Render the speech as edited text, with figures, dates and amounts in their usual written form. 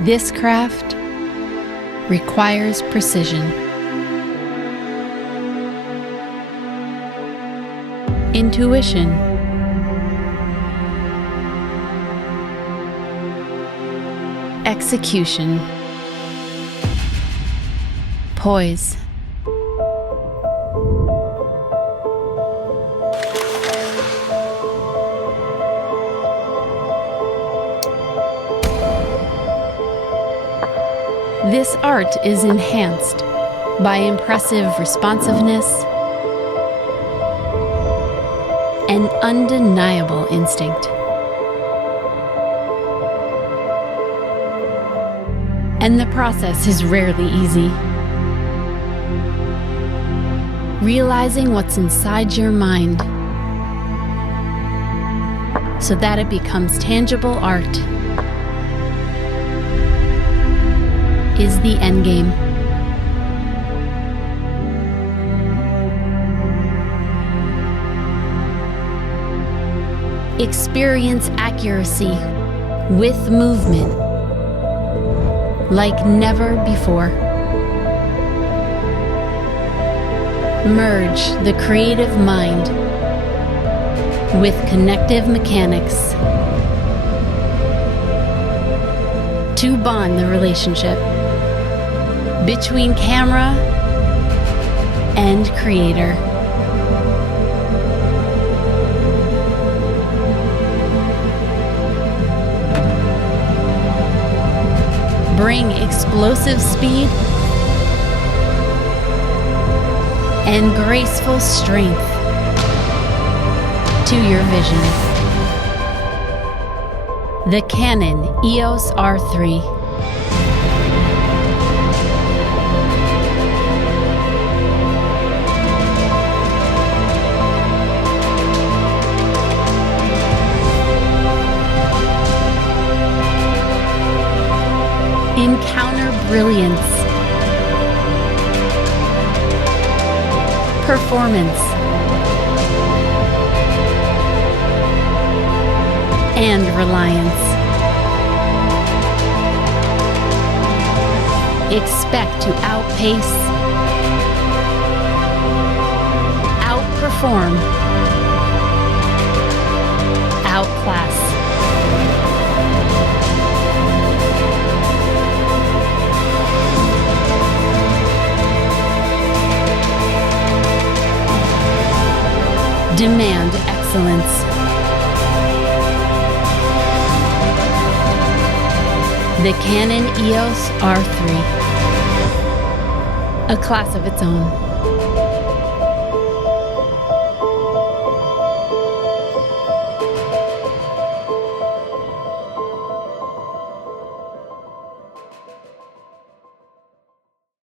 This craft requires precision. Intuition. Execution. Poise. This art is enhanced by impressive responsiveness and undeniable instinct. And the process is rarely easy. Realizing what's inside your mind so that it becomes tangible art is the endgame. Experience accuracy with movement like never before. Merge the creative mind with connective mechanics to bond the relationship between camera and creator. Bring explosive speed and graceful strength to your vision. The Canon EOS R3. Encounter brilliance, performance, and reliance. Expect to outpace, outperform, outclass. Demand excellence. The Canon EOS R3. A class of its own.